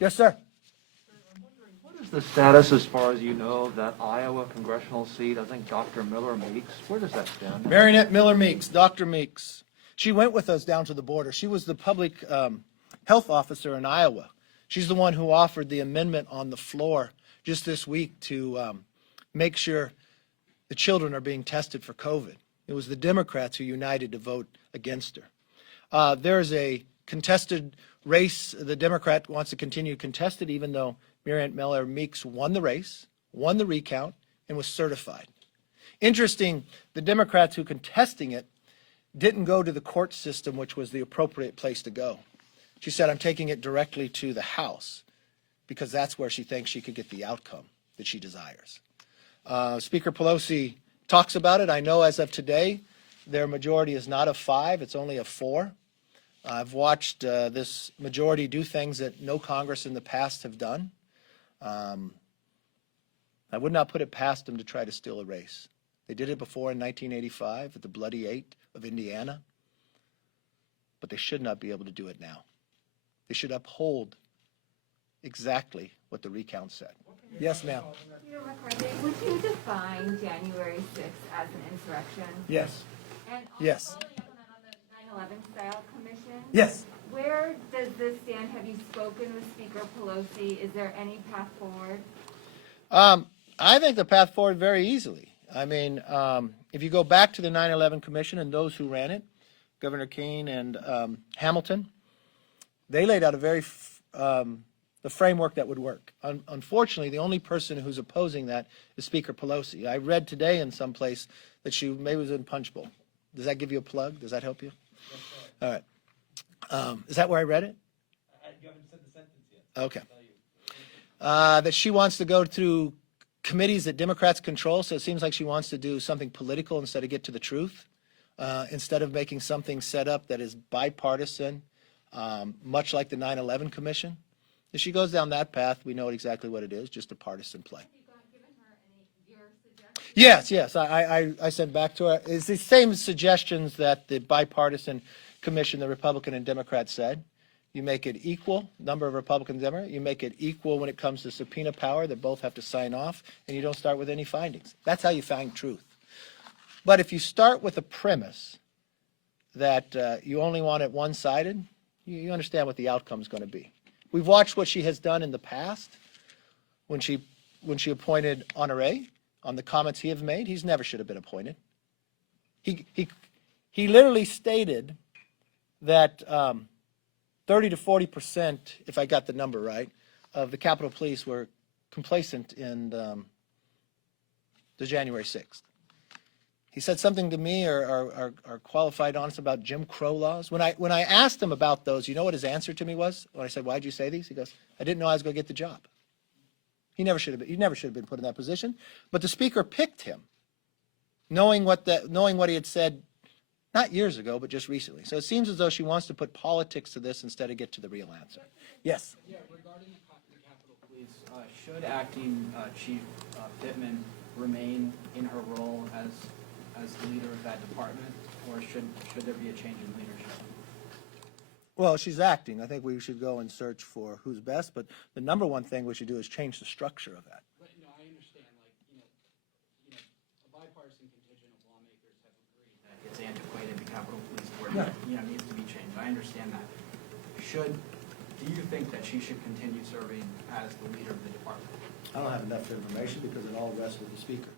Yes, sir. What is the status, as far as you know, of that Iowa congressional seat? I think Dr. Miller Meeks. Where does that stand? Marionette Miller Meeks, Dr. Meeks. She went with us down to the border. She was the public health officer in Iowa. She's the one who offered the amendment on the floor just this week to make sure the children are being tested for COVID. It was the Democrats who united to vote against her. There's a contested race. The Democrat wants to continue contested, even though Marionette Miller Meeks won the race, won the recount, and was certified. Interesting, the Democrats who contesting it didn't go to the court system, which was the appropriate place to go. She said, I'm taking it directly to the House because that's where she thinks she could get the outcome that she desires. Speaker Pelosi talks about it. I know as of today, their majority is not of 5, it's only of 4. I've watched this majority do things that no Congress in the past have done. I would not put it past them to try to steal a race. They did it before in 1985 at the Bloody Eight of Indiana, but they should not be able to do it now. They should uphold exactly what the recount said. Yes, ma'am. McCarthy, would you define January 6th as an insurrection? Yes. And Yes. following up on that 9/11 style commission, Yes. where does this stand? Have you spoken with Speaker Pelosi? Is there any path forward? I think the path forward very easily. I mean, if you go back to the 9/11 Commission and those who ran it, Governor Keane and Hamilton, they laid out a very the framework that would work. Unfortunately, the only person who's opposing that is Speaker Pelosi. I read today in some place that she maybe was in Punchbowl. Does that give you a plug? Does that help you? Yes, all right. Is that where I read it? You haven't said the sentence yet. Okay. That she wants to go through committees that Democrats control, so it seems like she wants to do something political instead of get to the truth, instead of making something set up that is bipartisan, much like the 9/11 Commission. If she goes down that path, we know exactly what it is, just a partisan play. Have you given her any of your suggestions? Yes. I sent back to her. It's the same suggestions that the bipartisan commission, the Republican and Democrat said. You make it equal, number of Republicans and Democrats. You make it equal when it comes to subpoena power that both have to sign off, and you don't start with any findings. That's how you find truth. But if you start with a premise that you only want it one-sided, you understand what the outcome is going to be. We've watched what she has done in the past when she appointed Honoré on the comments he have made. He's never should have been appointed. He literally stated that 30 to 40%, if I got the number right, of the Capitol Police were complacent in the January 6th. He said something to me or qualified honest about Jim Crow laws. When I asked him about those, you know what his answer to me was? When I said, why'd you say these? He goes, I didn't know I was going to get the job. He never should have been put in that position. But the speaker picked him, knowing what he had said not years ago, but just recently. So it seems as though she wants to put politics to this instead of get to the real answer. Yes? Yeah, regarding the Capitol Police, should acting Chief Pittman remain in her role as the leader of that department, or should there be a change in leadership? Well, she's acting. I think we should go and search for who's best, but the number one thing we should do is change the structure of that. But, I understand, a bipartisan contingent of lawmakers have agreed that it's antiquated, the Capitol Police Board, needs to be changed. I understand that. Do you think that she should continue serving as the leader of the department? I don't have enough information because it all rests with the speaker.